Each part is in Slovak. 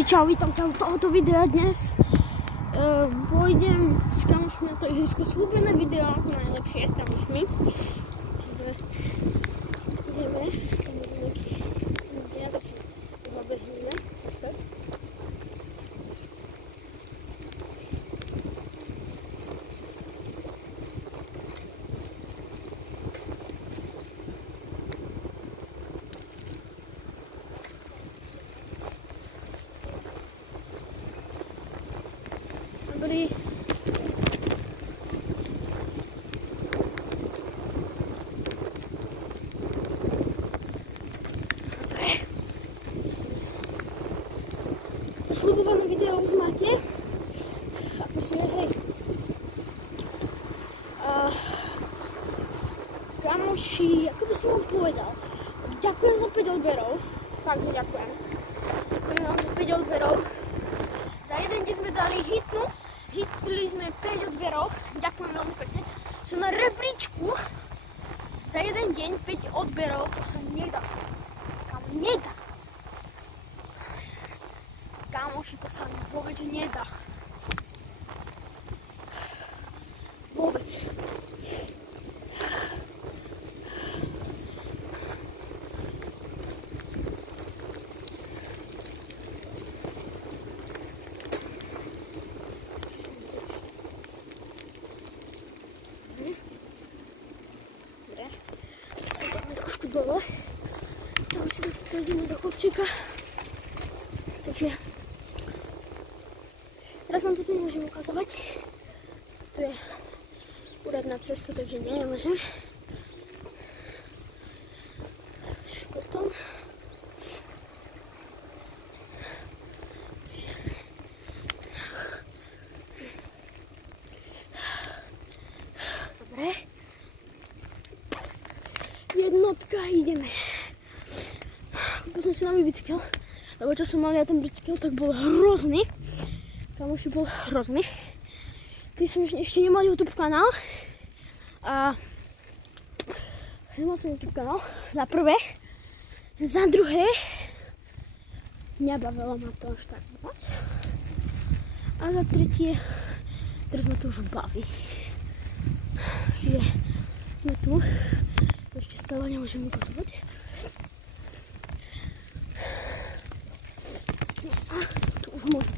Čau, vítam ťa u tohoto videa dnes. Pôjdem s kamošmi na to ihrisko, slúbené video, ako najlepšie s kamošmi. Ideme, tam je nejaký ľudia, takže zabehneme. Dobrý. Dobre. To sľubované video už máte. Akože, hej. Kamoši, ako by som vám povedal, ďakujem za 5 odberov. Fakt, že ďakujem. Ďakujem vám za 5 odberov. Za jeden deň sme dali hitli sme 5 odberov, ďakujem veľmi pekne. Som na rebríčku, za jeden deň 5 odberov, to sa nedá. Kámo, nedá. Kámoši, to sa vôbec nedá. Vôbec. Dole. Tam si dojdeme do kopčíka. Takže teraz vám toto nemôžem ukazovať. Tu je úradná cesta, takže nemôžem. Potom dobre. Jednotka, ideme. Kúpil som si nový bicykel, lebo čo som mal ja ten bicykel, tak bol hrozný. Kamoši, bol hrozný. Ty som ešte nemal YouTube kanál. A nemal som YouTube kanál, za prvé. Za druhé, nebavilo ma to až tak moc. A za tretie, teraz ma to už baví. Čiže sme tu. Ešte stále nemôžem ukazovať. A tu už môžem.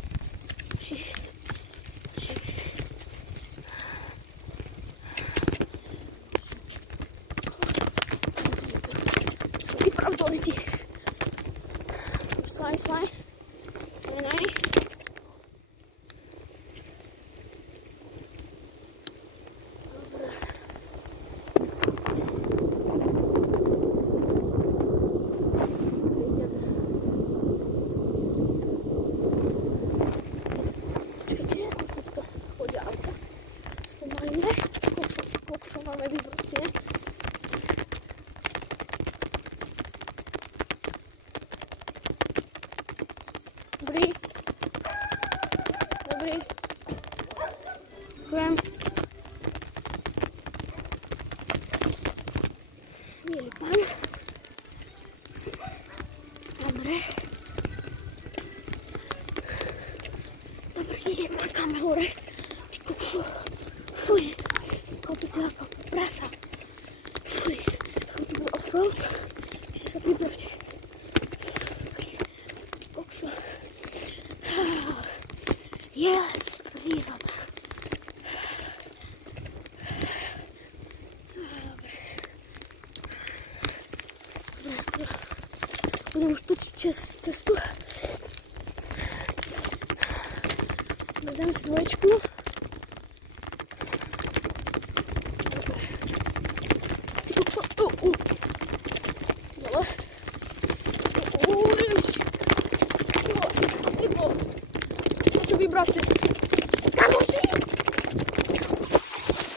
Skôr pravdu letí. Svaj. Nej. Máme vybrocie. Dobrý. Ďakujem. Milý pán. Dobre. Dobre, idem, makáme hore. Ty kokso. Fuj. Kopec ako prasa. Fuj. Tu bol offroad. Ešte sa pripravte. Kokso. Yes, príroda. Dobre. Budem už točiť cestu. Dám si dvoječku.